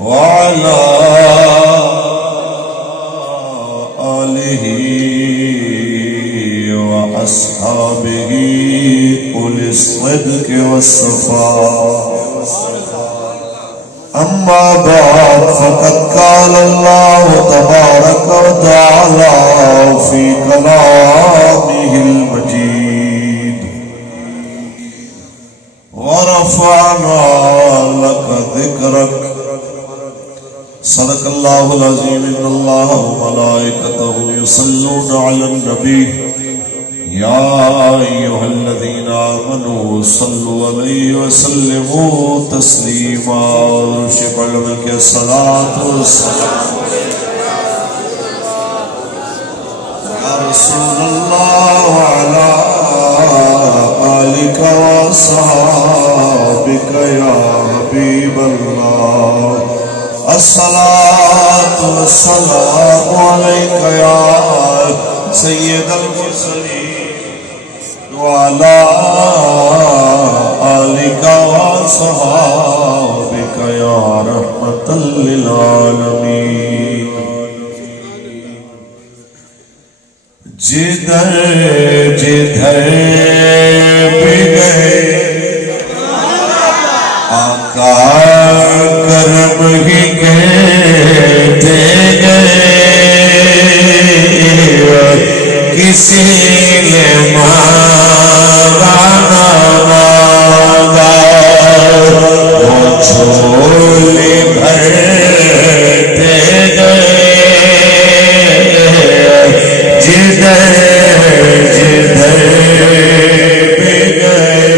وعلى آله وأصحابه أولي الصدق والصفاء. أما بعد فقد قال الله تبارك وتعالى في كلامه المجيد ورفعنا لك ذكرك. صدق الله العظيم. إن الله وملائكته يصلون على النبي يا أيها الذين آمنوا صلوا عليه وسلموا تسليما. شفع لك الصلاة والسلام يا رسول الله وعلى آلك وصحابك يا حبيب الله. الصلاة والسلام عليك يا سيد المرسلين وعلى آلك وصحابك يا رحمة للعالمين. جدھر جدھر بھی گئے آقا کرم ہی کہتے گئے. کسی نے مانگا نہ مانگا وہ جھولی بھرتے گئے. جدھر جدھر بھی گئے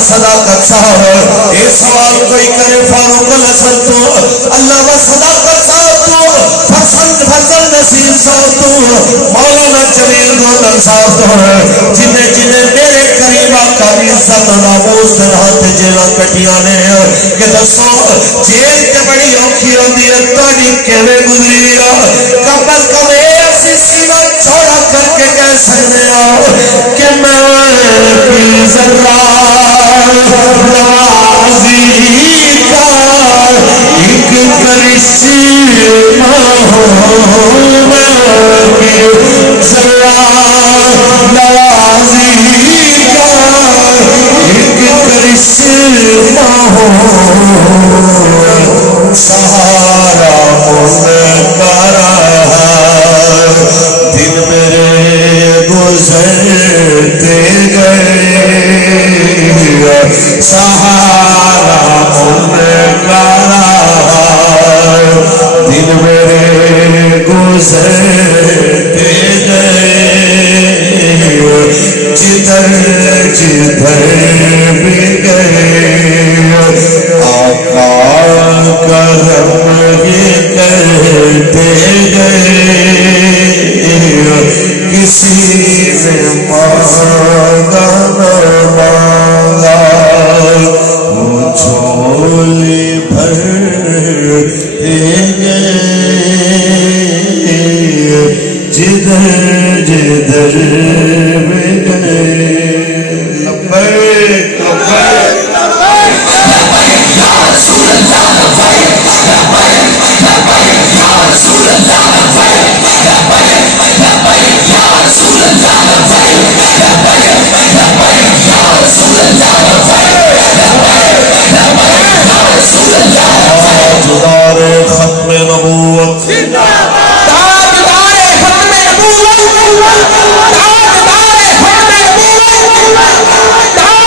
صداقت صاحب یہ سوال کوئی کرے فاروق الحسن تو اللہ و صداقت صاحب تو فضل نصیر صاحب تو مولانا جلیل گودن صاحب تو جنہیں میرے قریب آقا کی عزت ناموس دن ہاتھ جیلہ کٹیاں نے کہ دسو جیل تے بڑی اوکھی ہوندی ہے تاڑی کیویں گزری قبل کم ایسی سینہ چھوڑا کر کے کہہ سکتے ہو کہ میں کی ذرہ نوازی کا ایک کرشمہ ہوں میں کی ذرہ نوازی کا ایک کرشمہ ہوں سہارا ان کا رہا دن میرے گزرتے گئے سہارا ان کا رہا دن میرے گزرتے گئے جدھر جدھر بھی گئے آقا کرم یہ کرتے گئے کسی نے مانگا نہ مانگا وہ جھولی بھرتے گئے جدھر جدھر بھی گئے لبیک لبیک تاجدار ختم نبوت تاجدار ختم نبوت تاجدار ختم نبوت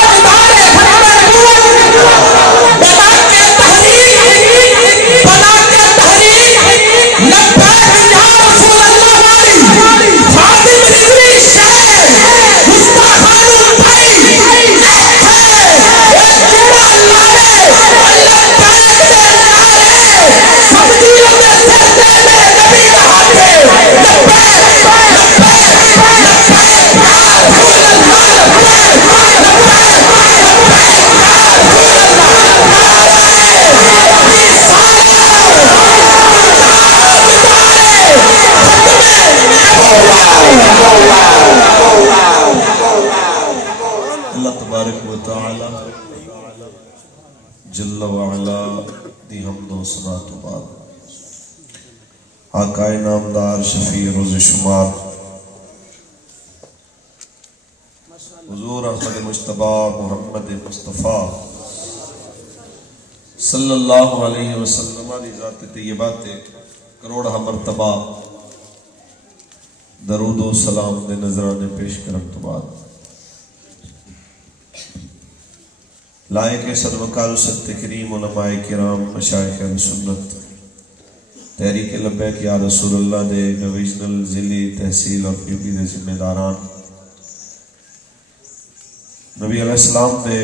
تاجدار ختم نبوت بنا کے تحریک لبیک یا رسول اللہ والی خادم نگری شہر مستخانون بھائی اللہ تبارک و تعالی جل وعلا دی حمد و ثنا تو بعد آقا نامدار شفیع روز شمار حضور احمد مجتبی محمد مصطفیٰ صلی اللہ علیہ وسلم دی ذات طیبات کروڑہ مرتبہ درود و سلام دے نظرانے پیش کرن تو بعد لائق سروکار ست کریم علماء کرام مشایخ سنت تحریک لبیک یا رسول اللہ دے ڈویژنل ضلعی تحصیل اور ڈیوٹی دے ذمہ داران نبی علیہ السلام دے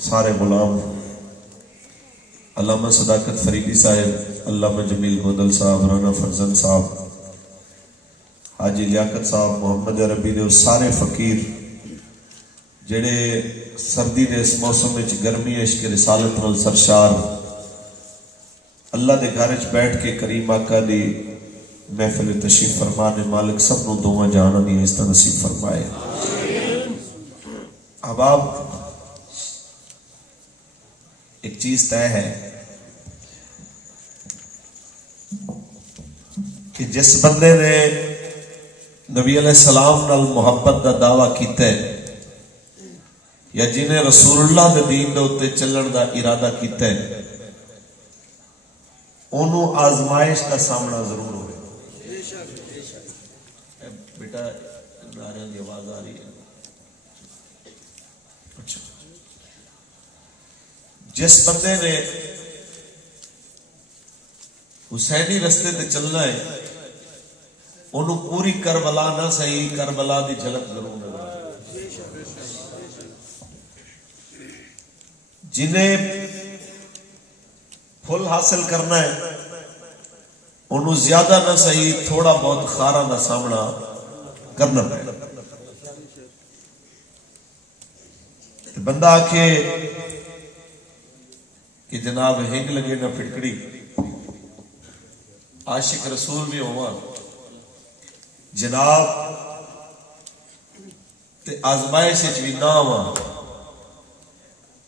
سارے غلام علامہ صداقت فریدی صاحب علامہ جمیل گودل صاحب رانا فرزند صاحب حاجی لیاقت صاحب محمد عربی دے سارے فقیر جڑے سردی دے اس موسم وچ گرمی عشق رسالت نال سرشار اللہ دے گھر وچ بیٹھ کے کریم آقا دی محفل تشریف فرما نے مالک سب نو دعاں جہاں دی عزت نصیب فرمائے احباب ایک چیز طے ہے کہ جس بندے نے نبی علیہ السلام نال محبت دا دعویٰ کیتا ہے یا جنہیں رسول اللہ دے دین دے اتے چلن دا ارادہ کیتا ہے انہوں آزمائش کا سامنا ضرور ہوئے بیٹا ناریاں دی آواز آ رہی ہے جس بندے نے حسینی رستے تے چلنا ہے انہوں پوری کربلا نہ صحیح کربلا دی جھلک ضرور ہے. جنہیں پھل حاصل کرنا ہے انہوں زیادہ نہ صحیح تھوڑا بہت خارا دا سامنا کرنا ہے. بندہ آکھے کہ جناب ہنگ لگے نہ پھٹکڑی، عاشق رسول بھی ہوا جناب تے آزمائش بھی نہ ہوا،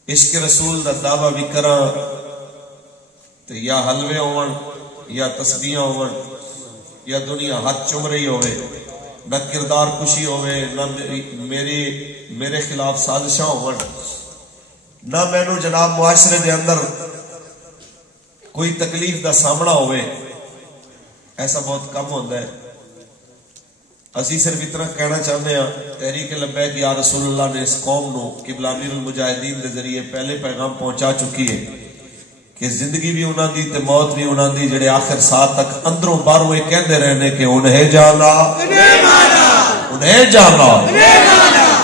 عشق رسول دا دعویٰ بھی کرا تے یا حلوے ہون یا تسبیحاں ہون یا دنیا ہاتھ چوم رہی ہوئے، نہ کردار کشی ہوئے، نہ میرے خلاف سازشاں ہون، نہ مینوں جناب معاشرے دے اندر کوئی تکلیف دا سامنا ہوئے. ایسا بہت کم ہوتا ہے. اسی صرف اتنا کہنا چاہتے ہیں تحریک لبیک یا رسول اللہ نے اس قوم نو قبلہ امیر المجاہدین دے ذریعے پہلے پیغام پہنچا چکی ہے کہ زندگی بھی انہاں دی تے موت بھی انہاں دی، جڑے آخر ساتھ تک اندروں باہروں یہ کہندے رہنے کہ انہیں جانا انہیں جانا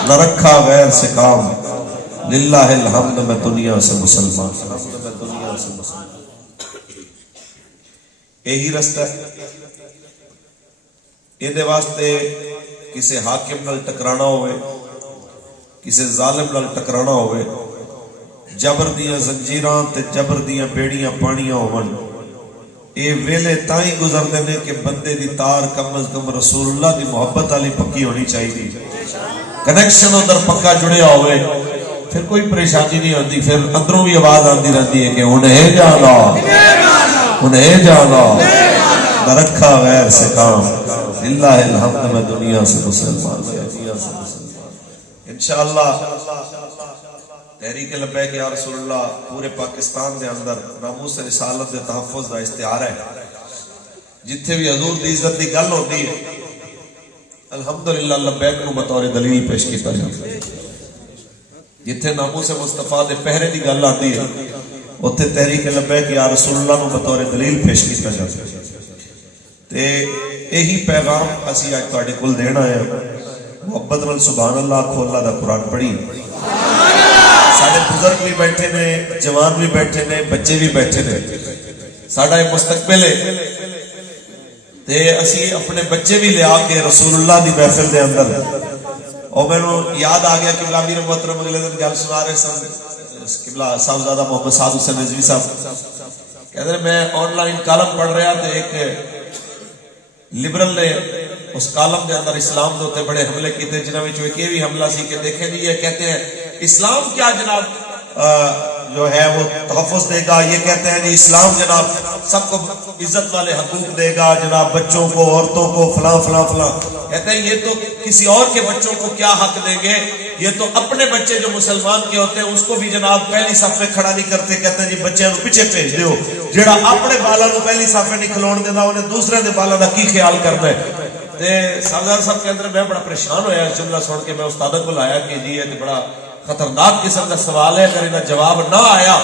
نہ رکھا غیر سے کام، للہ الحمد میں دنیا سے مسلمان. یہی رستہ ہے. یہ واسطے کسی حاکم نال ٹکرانا ہوئے، کسی ظالم نال ٹکرانا ہوئے، جبر دیاں زنجیراں تے جبر دیاں بیڑیاں پانیاں ہون، اے ویلے تائیں گزردے نے کہ بندے دی تار کم از کم رسول اللہ دی محبت والی پکی ہونی چاہیے، کنیکشن ادھر پکا جڑیا ہوئے، پھر کوئی پریشانی نہیں ہوتی. پھر اندروں بھی آواز آتی رہتی ہے کہ انہیں جانا انہیں جانا نہ رکھا غیر سے کام، اللہ الحمد میں دنیا سے مسلمان. انشاءاللہ تحریک لبیک یا رسول اللہ پورے پاکستان دے اندر ناموس رسالت دے تحفظ دا استعار ہے. جتھے بھی حضور دی عزت دی گل ہوتی ہے الحمدللہ لبیک نو بطور دلیل پیش کیتا جاتا ہے. جتھے ناموس مصطفیٰ دے پہرے دی گل آتی ہے اتھے تحریک لبیک یا رسول اللہ نو بطور دلیل پیش کیتا جاتا ہے. تے یہی پیغام اسی آج تواڈے کول دینا ہے. محبت نال سبحان اللہ آکھو، اللہ دا قرآن پڑھی. سارے بزرگ بھی بیٹھے نے، جوان بھی بیٹھے نے، بچے بھی بیٹھے نے. ساڈا یہ مستقبل ہے تے اسی اپنے بچے بھی لیا کے رسول اللہ دی محفل دے اندر. اور میں یاد آ گیا کہ قبلہ امیر محترم اگلے دن گل سنا رہے سن، قبلہ صاحبزادہ محمد سعد حسین رضوی صاحب کہتے ہیں میں آن لائن کالم پڑھ رہا تو ایک لبرل نے اس کالم دے اندر اسلام دے بڑے حملے کیتے، جنہاں وچ ایک یہ بھی حملہ سی کہ دیکھیں نہیں یہ کہتے ہیں اسلام کیا جناب جو ہے وہ تحفظ دے گا، یہ کہتے ہیں جی اسلام جناب سب کو عزت والے حقوق دے گا، جناب بچوں کو عورتوں کو فلاں فلاں فلاں. کہتے ہیں یہ تو کسی اور کے بچوں کو کیا حق دیں گے، یہ تو اپنے بچے جو مسلمان کے ہوتے ہیں اس کو بھی جناب پہلی صف میں کھڑا نہیں کرتے. کہتے ہیں جی بچے نو پیچھے بھیج دیو، جیڑا اپنے بالا نو پہلی صف میں نہیں کھلون دینا انہیں دوسرے دے بالا دا کی خیال کرنا ہے. تے سردار صاحب کے اندر میں بڑا پریشان ہویا اس جملہ سن کے. میں استاد کو لایا کہ جی یہ بڑا خطرناک قسم کا سوال ہے، اگر انہیں جواب نہ آیا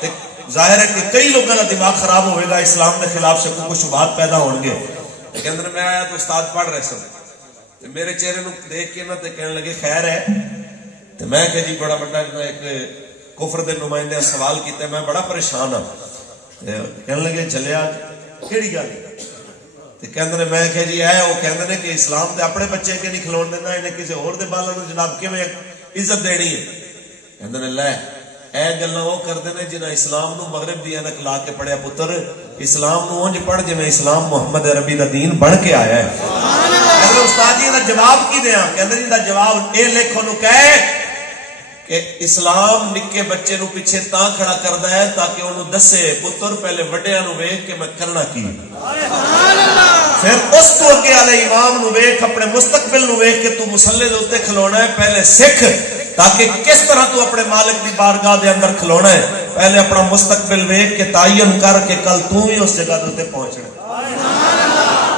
تو ظاہر ہے کہ کئی لوگوں کا دماغ خراب ہوئے گا، اسلام کے خلاف شکوک و شبہات پیدا ہون گے. لیکن اندر میں آیا تو استاد پڑھ رہے سن، میرے چہرے نو دیکھ کے نا تے کہنے لگے خیر ہے. تو میں کہ جی بڑا بڑا ایک کفر دے نمائندے سوال کیتا ہے، میں بڑا پریشان ہوں. کہنے لگے چلیا کیڑی گل؟ کہندے میں کہ جی ہے وہ کہندے نے کہ اسلام دے اپنے بچے کے نہیں کھلون دینا، انہیں کسی اور دے بالا نو جناب کیویں عزت دینی ہے. کہندے نے لے اے گلاں وہ کردے نے جنہاں اسلام نو مغرب دی انک لا کے پڑھیا. پتر اسلام نو اونج پڑھ جویں اسلام محمد عربی دا دین بن کے آیا ہے. کہندے استاد جی دا جواب کی دیاں؟ کہندے جی دا جواب اے لکھو نو کہے کہ اسلام نکے بچے نو پیچھے تاں کھڑا کردا ہے تاکہ انہوں دسے پتر پہلے وڈیاں نو ویکھ کے میں کرنا کی، پھر اس تو اگے والے امام نو ویکھ، اپنے مستقبل نو ویکھ کے تو مصلی دے اوتے کھلونا ہے. پہلے سکھ تاکہ کس طرح تو اپنے مالک دی بارگاہ دے اندر کھلونا ہے. پہلے اپنا مستقبل ویکھ کے تعین کر کے کل تو ہی اس جگہ دے اوتے پہنچنا.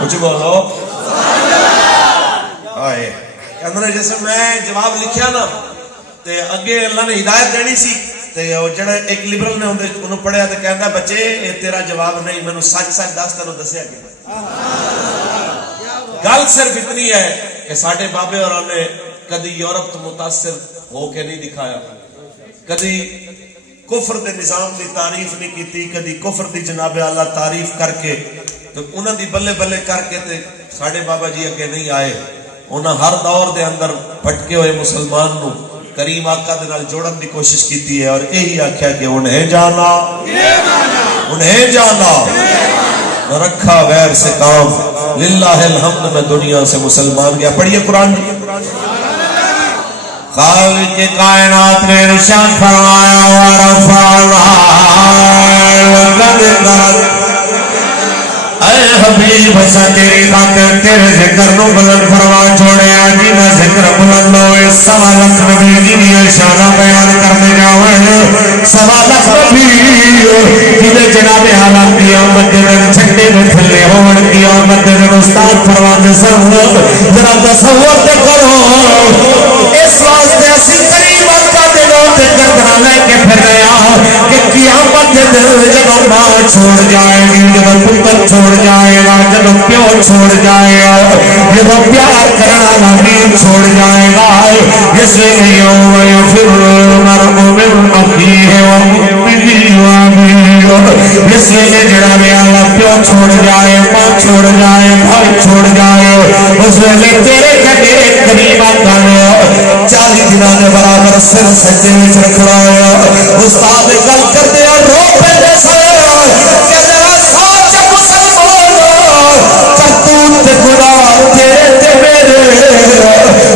کچھ بولو آئے. کہندے جیسے میں جواب لکھیا نا تے اگے اللہ نے ہدایت دینی سی تے جڑا ایک لبرل نے انہوں پڑھیا تے کہندا بچے اے تیرا جواب نہیں، مینوں سچ سچ دس تینوں دسیا کہ گل صرف اتنی ہے کہ ساڈے بابے اور نے کدی یورپ تو متاثر ہو کے نہیں دکھایا، کدی کفر دے نظام دی تعریف نہیں کیتی، کدی کفر دی جناب اعلی تعریف کر کے تو انہاں دی بلے بلے کر کے تے ساڈے بابا جی اگے نہیں آئے. انہاں ہر دور دے اندر بھٹکے ہوئے مسلمان نو کریم آقا دے نال جوڑن دی کوشش کیتی ہے اور یہی آکھیا کہ انہیں جانا انہیں جانا نہ رکھا غیر سے کام، للہ الحمد میں دنیا سے مسلمان گیا. پڑھیے قرآن جی. خالق کائنات نے ارشاد فرمایا ورفعنا وقد اے حبیب اسا تیری خاطر تیرے ذکر نو بلند فرما چھوڑیا جی نہ ذکر بلند ہوئے. سوا لکھ نبی دی شانہ بیان کرنے جاوے، سوا لکھ نبی جنہیں جناب حالات کی آمد دن چھٹے میں تھلے ہون کی آمد دن استاد فرمانے سن ذرا تصور تے کرو. اس واسطے اسی قریب آقا دے نام ذکر کرا لے کے پھر رہا کہ قیامت دے دن جب ماں چھوڑ جائے گی، جب پتر چھوڑ جائے گا، جب پیو چھوڑ جائے گا، جب پیار کرنا نبی چھوڑ جائے گا، اس لیے یوم یفر المرء من اخیہ وامہ وابیہ، اس لیے جناب اللہ پیو چھوڑ جائے، ماں چھوڑ جائے، بھائی چھوڑ جائے، اس لیے تیرے کبھی قریب آقا نے 40 دنوں کے برابر سر سجدے میں رکھ لایا. استاد گل کرتے ہیں رو پہ جیسا کہ ذرا سوچ مسلمان کرتوت تے گناہ تیرے تے میرے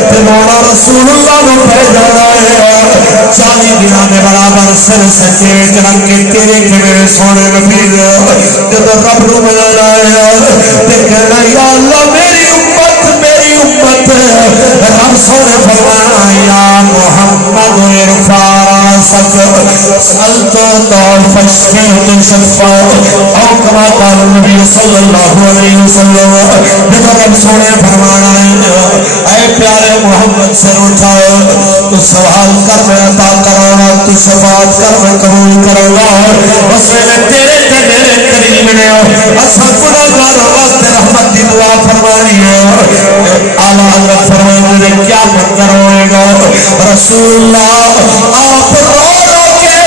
تے مولا رسول اللہ نو بھیجا ہے. 40 دنوں کے برابر سر سجدے میں رکھ کے تیرے کے میرے سونے نبی جب رب نو ملانا ہے تے کہنا یا اللہ میری امت رب سونے فرمانا یا محمد ارفع راسک سألت اللہ فاشفعت شفا او کما قال النبی صلی اللہ علیہ وسلم. جب رب سونے فرمانا ہے اے پیارے محمد سر اٹھاؤ تو سوال کر میں عطا کرانا، تو شفاعت کر میں قبول کرانا. اس میں تیرے تے میرے قریب نے اساں گناہگار واسطے رحمت دی دعا فرمانی ہے. اعلیٰ حضرت فرمانے نے کیا منظر ہوئے گا. رسول اللہ آپ رو رو کے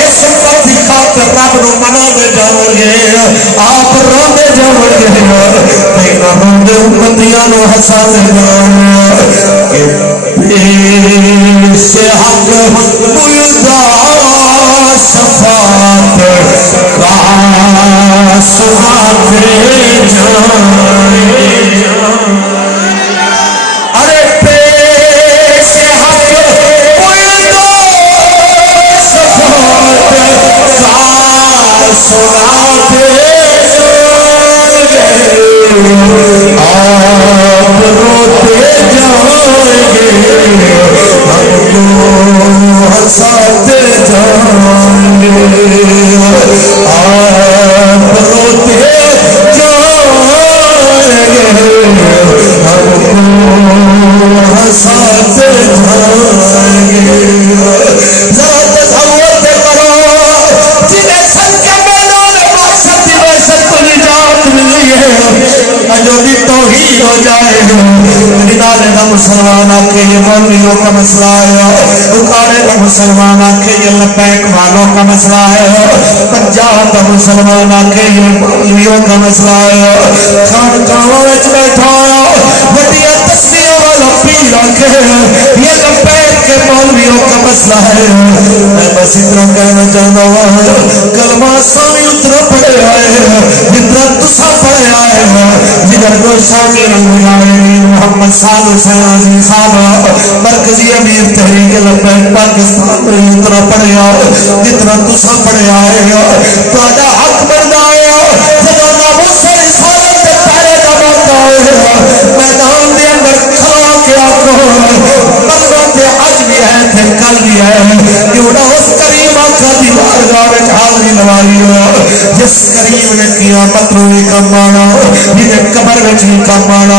اس امت کی خاطر رب نو منا دے جاؤ گے، آپ رو دے جاؤ گے، لیکن رو دے امتیاں نو ہسا دے جاؤ گے. بے سے حق ملدا شفاعت کا سہاتے جائیں. ارے پیش حق ملدا شفاعت کا سہاتے جائیں. آپ روتے جائیں گے، ہم کو ہنساتے جائیں گے. آپ روتے جائیں گے، ہم کو ہنساتے جائیں گے. ذرا تصور کرو جنہیں سن کے میدان مقصد کی وحشت کو نجات ملی ہے، جو بھی توحید ہو جائے نکالے کا مسلمان آکے یہ مولویوں کا مسئلہ ہے، اکاڑے کا مسلمان آکے یہ لپیک والوں کا مسئلہ ہے، پنجاب کا مسلمان آکے یہ مولویوں کا مسئلہ ہے. خانقاہوں وچ بیٹھا وڈیاں تسبیحاں والا پیر آکے یہ لپیک کے مولویوں کا مسئلہ ہے. میں بس اتنا کہنا چاہتا ہوں کلمہ سامی اتنا پڑے آئے جتنا تسا پڑے آئے جدھر دو شامی رنگ آئے محمد صاحب حسین صاحب مرکزی امیر تحریک لبیک پاکستان میں اتنا پڑے آئے جتنا تسا پڑے آئے. تہاڈا حق بندا ہے جدوں ناموس رسالت تے پہرے دا موقع ہوئے میدان دے اندر کھڑا کے آکو مروں تے اج بھی ہے تے کل بھی ہے کیونکہ اس کریم آقا دی بارگاہ وچ حاضری لوائی ہو جس کریم نے قیامت نو بھی کم آنا، جنہیں قبر وچ بھی کم آنا،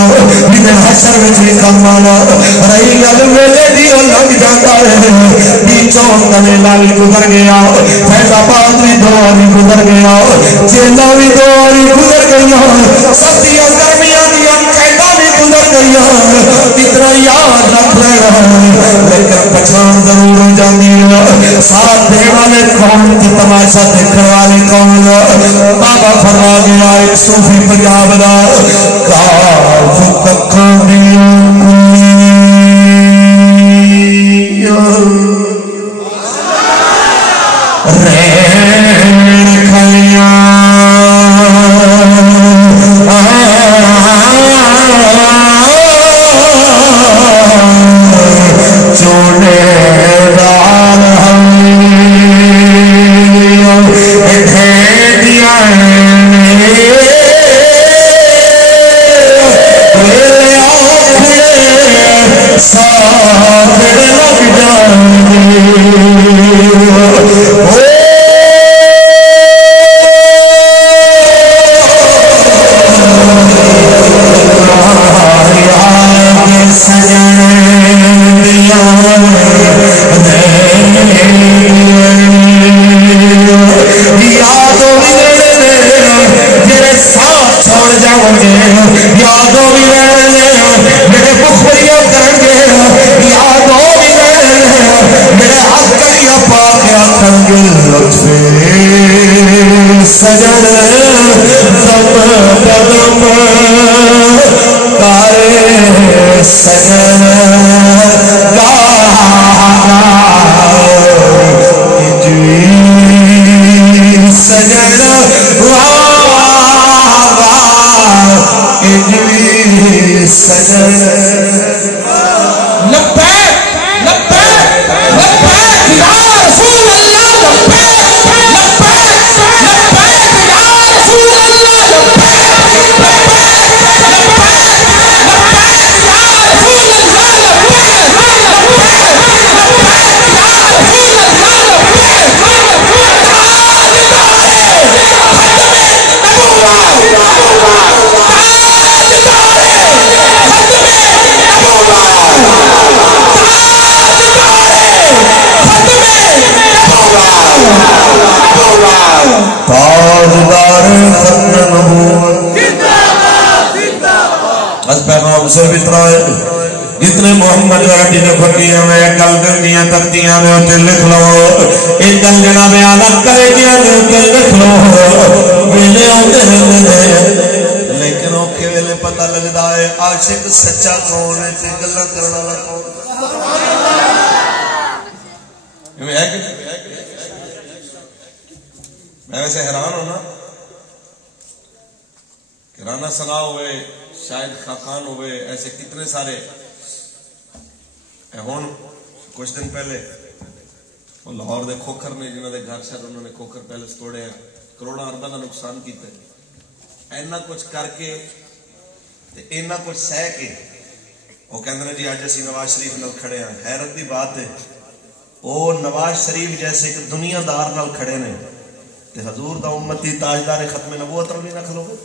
جنہیں حشر وچ بھی کم آنا. رہی گل ویلے دی لنگ جاتا ہے، بیچوں دا ویلا بھی گزر گیا، فیض آباد بھی دو بھی گزر گیا، جیلاں بھی دو بھی گزر گیا، سردیاں گرمیاں دی قیداں پچھان ضرور ہو جاتی ہے ساتھ دے والے کون تے تماشا دیکھنے والے کون بابا فرما گیا ایک صوفی پنجاب دا کاف ککھاں دیاں جتنے محمد ورٹی نے پھٹیاں میں گل گندیاں تختیاں میں اتنے لکھ لو ایک گل جناب عالم کرے گیا میں اتنے لکھ لو ویلے آتے رہتے لیکن اوکھے ویلے پتہ لگتا ہے عاشق سچا کون ہے تے گلاں کرن والا کون ہے میں ویسے حیران ہونا کہ رانا ثنا ہوئے شاید خاقان ہوئے ایسے کتنے سارے ہون کچھ دن پہلے لاہور دے کھوکھر نے جنہوں نے گھر شاید انہوں نے کھوکھر پیلس توڑے ہیں کروڑا ارباں کا نقصان کیتا ہے اینا کچھ کر کے اینا کچھ سہ کے وہ کہندے نے جی اج اسی نواز شریف نال کھڑے ہیں حیرت دی بات ہے وہ نواز شریف جیسے ایک دنیا دار نال کھڑے نے تے حضور دا امتی تاجدار ختم نبوت نال نہیں نہ کھلو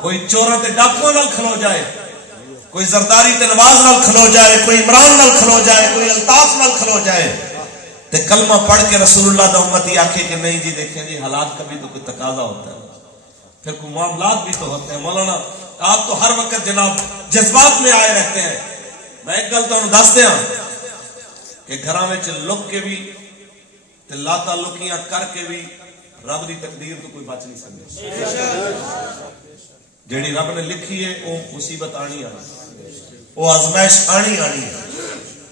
کوئی چوراں تے ڈاکواں نال کھلو جائے کوئی زرداری تے نواز نال کھلو جائے کوئی عمران نال کھلو جائے کوئی الطاف نال کھلو جائے تے کلمہ پڑھ کے رسول اللہ دا امتی آکھے کہ نہیں جی دیکھیں جی حالات کا بھی تو کوئی تقاضا ہوتا ہے پھر کوئی معاملات بھی تو ہوتے ہیں مولانا آپ تو ہر وقت جناب جذبات میں آئے رہتے ہیں میں ایک گل تو دس دیا کہ گھراں وچ لک کے بھی تے لا تعلقیاں کر کے بھی رب دی تقدیر تو کوئی بچ نہیں سکتا جیڑی رب نے لکھی ہے وہ مصیبت آنی وہ آزمائش آنی ہے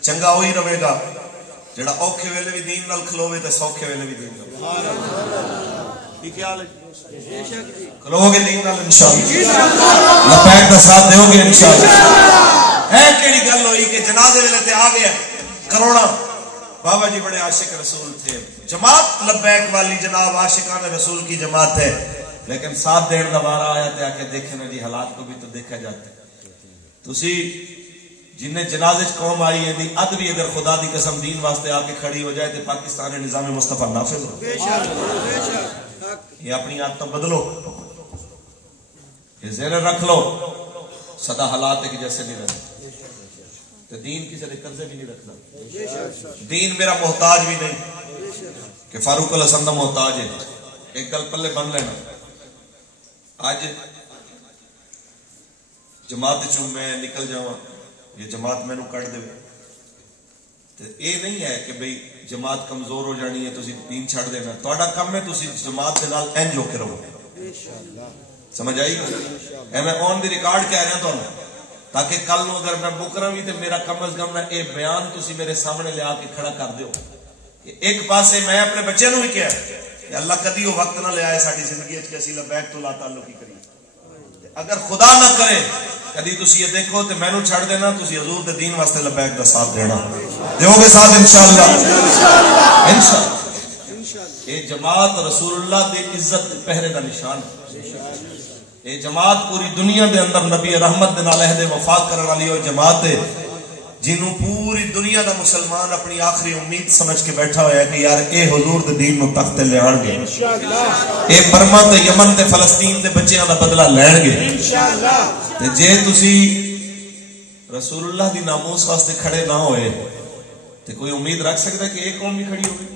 چنگا وہی رہے گا جڑا اوکھے ویلے بھی دین نال کھلوے تے سوکھے ویلے بھی دین نال کھلو گے دین نال انشاءاللہ لبیک دا ساتھ دیو گے انشاءاللہ ہے کیڑی گل ہوئی کہ جنازے ویلے تے آ گیا کروڑا بابا جی بڑے عاشق رسول تھے جماعت لبیک والی جناب عاشقان رسول کی جماعت ہے لیکن ساتھ دیر دا وارا آیا تے آکے دیکھیں نا جی حالات کو بھی تو دیکھا جاتا ہے تسی جنہیں جنازے قوم آئی ہے دی اد بھی اگر خدا دی قسم دین واسطے آ کے کھڑی ہو جائے تے پاکستان نظام مصطفیٰ نافذ ہو یہ اپنی عادتوں بدلو یہ ذہن رکھ لو سدا حالات ایک جیسے نہیں رہتے تو دین کسی نے قرضے بھی نہیں رکھنا دین میرا محتاج بھی نہیں کہ فاروق الحسن دا محتاج ہے ایک گل پلے بن لینا آج جماعت چوں میں نکل جاواں یہ جماعت مینوں کٹ دے تے اے نہیں ہے کہ بھئی جماعت کمزور ہو جانی ہے تسی دین چھڑ دینا. تہاڈا کم ہے تسی جماعت دے نال انج ہو کے رہو. سمجھ آئی؟ اے میں آن دی ریکارڈ کہہ رہا تانوں تاکہ کل نو اگر میں مکرا بھی تے میرا کم از کم نہ اے بیان تسی میرے سامنے لیا کے کھڑا کر دیو. ایک پاسے میں اپنے بچے نو بھی کہا کہ اللہ کدی وہ وقت نہ لے آئے ساری زندگی کہ اسی لبیک تو لا تعلق ہی کریے. اگر خدا نہ کرے کدی تسی یہ دیکھو تے مینوں چھڑ دینا تسی حضور دے دین واسطے لبیک دا ساتھ دینا. دیو گے ساتھ انشاءاللہ. انشاءاللہ یہ جماعت رسول اللہ دی عزت پہرے دا نشان ہے. یہ جماعت پوری دنیا دے اندر نبی رحمت دے نال عہد وفا کرن والی وہ جماعت ہے جنوں پوری دنیا دا مسلمان اپنی آخری امید سمجھ کے بیٹھا ہوا ہے کہ یار اے حضور دے دین نو تخت تے لے آن گے. اے برما تے یمن تے فلسطین دے بچیاں دا بدلہ لین گے. تے جے تسی رسول اللہ دی ناموس واسطے کھڑے نہ ہوئے تے کوئی امید رکھ سکتا ہے کہ ایک قوم بھی کھڑی ہوگی؟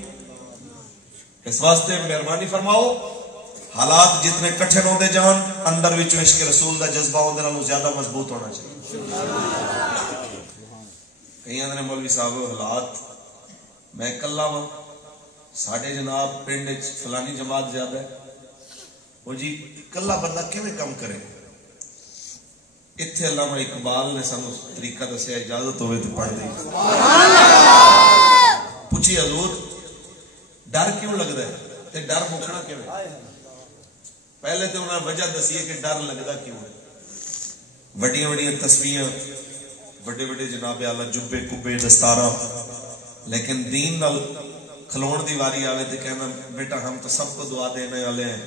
اس واسطے مہربانی فرماؤ حالات جتنے کٹھن ہوتے جان اندر وچوں عشق رسول دا جذبہ ہوندے نالوں زیادہ مضبوط ہونا چاہیے. کئی اندر مولوی صاحب حالات میں کلا ہاں ساڈے جناب پنڈ وچ فلانی جماعت زیادہ ہے وہ جی کلا بندہ کیویں کم کرے. اتنے علامہ اقبال نے سانو طریقہ دسیا اجازت ہوئے تو پڑھ دیں. پوچھی حضور ڈر کیوں لگتا ہے تے ڈر مکنا کیوں؟ پہلے تو انہوں نے وجہ دسی ہے کہ ڈر لگتا کیوں ہے. وڈیاں وڈیاں تسبیحاں بڑے بڑے جناب اعلی جبے کبے دستاراں لیکن دین نال کھلون دی واری آوے تے کہنا بیٹا ہم تو سب کو دعا دینے والے ہیں.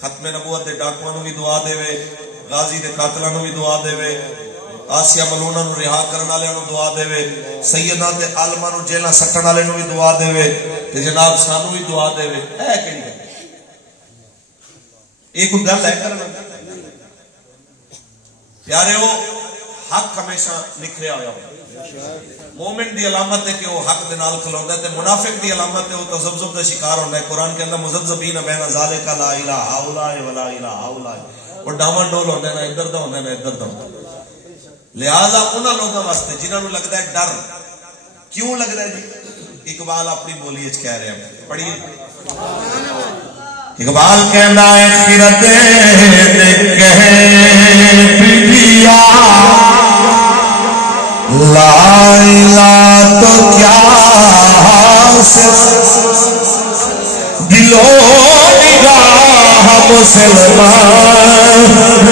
ختم نبوت دے ڈاکواں نو بھی دعا دے وے, غازی دے قاتلاں نو بھی دعا دے وے, آسیہ ملونہ نو رہا کرن والے نو دعا دے وے, سیدہ تے عالمہ نو جیلاں سٹن والے نو بھی دعا دے وے تے جناب سانو بھی دعا دے وے. اے کہڑی ہے ایک گل ہے کرنا پیارے ہو حق ہمیشہ نکھریا ہوا. مومن دی علامت ہے کہ وہ حق دے نال کھلوندا ہے تے منافق دی علامت ہے وہ تذبذب دا شکار ہوندا ہے. قرآن کے اندر مذبذبین بین ذالک لا الہ الا ولا الہ الا وہ ڈاواں ڈول ہوندے نہ ادھر دا ہوندا نہ ادھر دا. لہذا انہاں لوگاں واسطے جنہاں نوں لگدا ہے ڈر کیوں لگدا ہے جی اقبال اپنی بولی وچ کہہ رہے ہیں پڑھیے. اقبال کہندا ہے خرد نے کہہ دیا لا الہ تو کیا دلو نگاہ مسلمان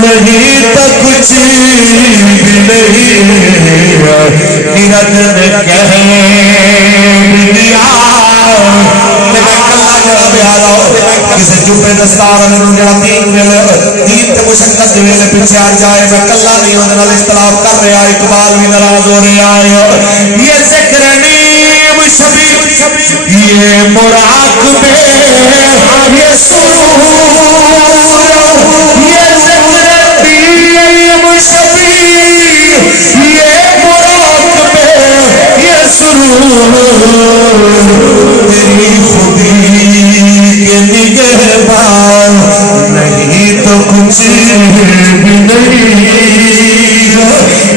نہیں تو کچھ بھی نہیں. خرد نے کہہ دیا کسی جبے دستار دین تے مشقت ویلے پیچھے ہٹ جائے میں کلا نہیں ہونے نال اختلاف کر رہا. اقبال بھی ناراض ہو رہا ہے. یہ ذکر نیم شبی یہ مراقبے یہ سرور یہ ذکر نیم شبی یہ مراقبے یہ سرور تیری خودی کے نگہبان نہیں تو کچھ بھی نہیں.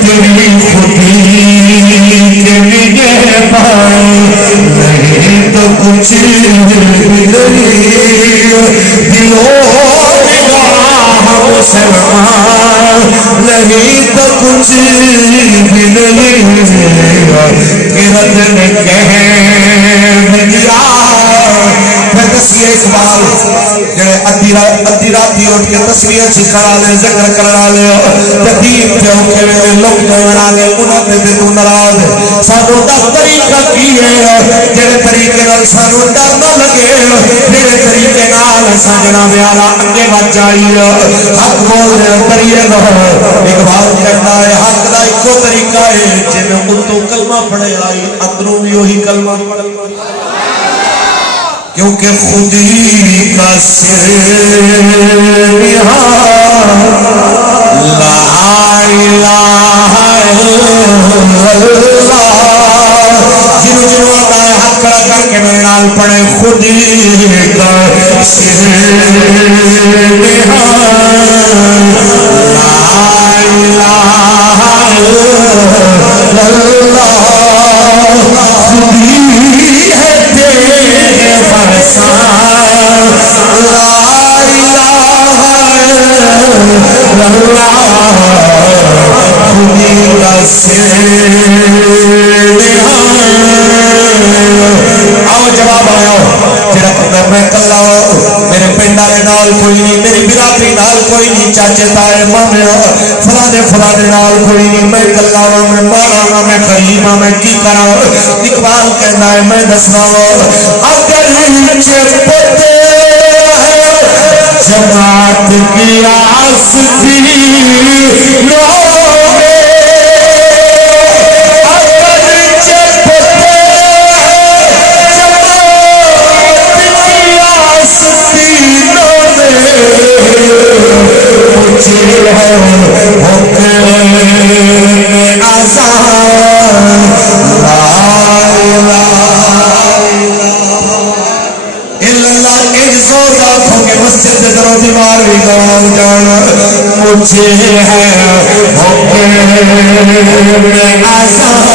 تیری خودی کے نگہبان نہیں تو کچھ بھی نہیں. دلوں نگاہ مسلمان نہیں تو کچھ بھی نہیں. خرد نے کہہ دیا میں تصویر اقبال جڑے ادھی راتی اٹھ کے تصویر چھکڑا لے ذکر کرنا لے تدین تے اوکے میں لوگ جانا لے انہاں تے تو ناراض سانو دا طریقہ کی ہے جڑے طریقے نال سانو ڈر نہ لگے جڑے طریقے نال سجنا والا اگے وਧ جائی حق بول دے طریقے نہ اقبال کہنا ہے حق دا ایکو طریقہ ہے جن اتوں کلمہ پڑھے آئی اندروں بھی وہی کلمہ پڑھے کیونکہ خودی کا سر نہاں لا الہ الا اللہ. جنہوں جنہوں آتا ہے ہاتھ کھڑا کر کے میرے نال پڑھے خودی کا سر نہاں لا الہ الا آؤ جواب آیا جڑا میں کلا میرے پنڈ والے نال کوئی نہیں میری برادری نال کوئی نہیں چاچے تائے مامے فلانے فلانے نال کوئی نہیں میں کلا میں ماڑا میں غریب میں کی کرا اقبال کہنا ہے میں دسنا اگر چپتے جماعت کی آس تھی مسجد درو دیوار بھی گوام جانا مجھے ہے حکم آزاد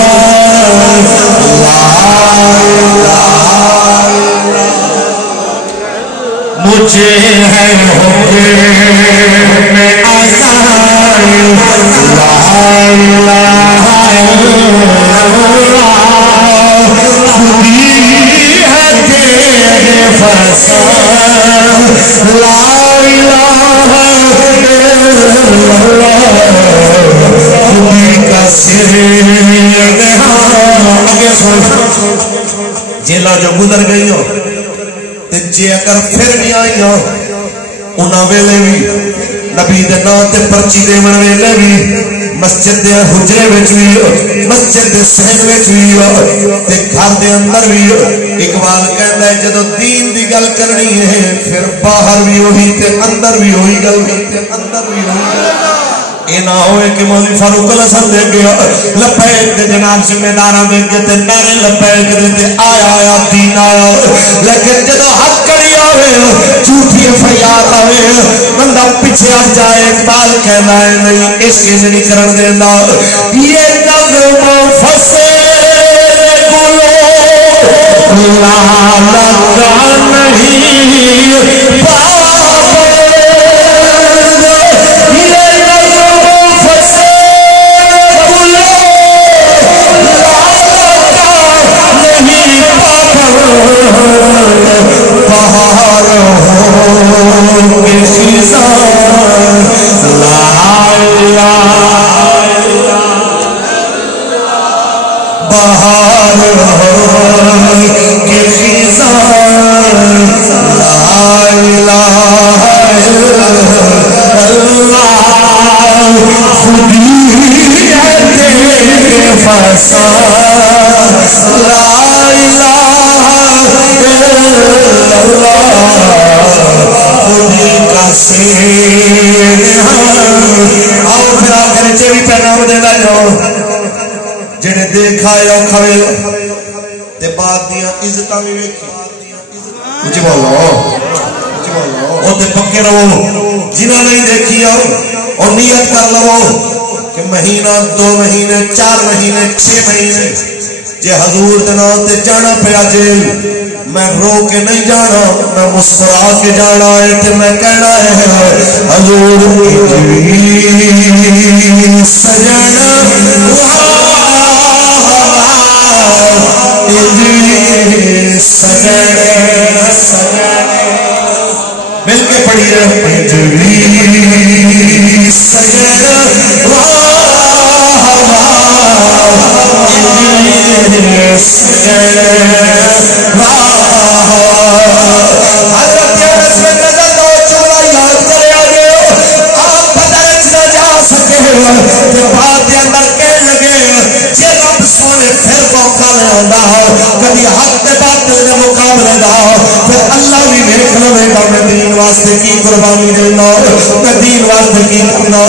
مجھے ہے حکم آزاد لا الہ الا اللہ خودی ہے تیرے فساد لا الہ الا اللہ خودی کا سر آگے سن جیلہ جو گزر گئی ہو جے اگر پھر نہیں آئی ہو انہاں ویلے بھی نبی دے نام تے پرچی دیون ویلے بھی مسجد دے حجرے وچ بھی مسجد دے صحن وچ بھی تے گھر دے اندر بھی اقبال کہندا ہے جدوں دین دی گل کرنی ہے پھر باہر بھی وہی تے اندر بھی وہی گل تے اندر بھی وہی یہ نہ ہوئے کہ مولوی فاروق الحسن دے گیا لبیک دے جناب ذمہ داراں دے کے نعرے لبیک دے آیا دین آیا لیکن جدو حق کری آوے جھوٹی فریاد آوے بندہ پیچھے ہٹ جائے اقبال کہنا ہے نہیں اس کے نہیں کرن دینا یہ نظم فسے گلو لالا کا نہیں جڑے دیکھا ہے کھوے تے بعد دیاں عزتاں بھی ویکھی اونچی بولو او تے پکے رہو جنہاں نہیں دیکھی آؤ اور نیت کر لو کہ مہینہ 2 مہینے 4 مہینے 6 مہینے جے حضور دے نام تے جانا پیا جیل میں رو کے نہیں جانا میں مسکرا کے جانا ہے تے میں کہنا ہے حضور سجن مل کے پڑھی رہے سجن کبھی حق کے باطل کے مقابلے دا پھر اللہ بھی میرے کھلوے گا میں دین واسطے کی قربانی دینا میں دین واسطے کی کرنا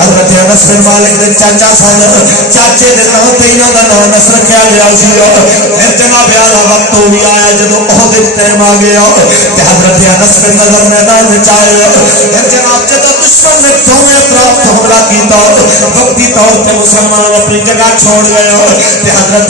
حضرت انس بن مالک دے چاچا سن چاچے دے نام تے انہاں دا نام انس رکھیا گیا سی پھر جناب اعلی وقت ہو بھی آیا جدوں احد دا ٹائم آ گیا تے حضرت انس بن نظر میدان وچ آئے پھر جناب جدوں دشمن نے دوویں طرف حملہ کیتا وقتی طور تے مسلمان اپنی جگہ چھوڑ گئے ہو. حضرت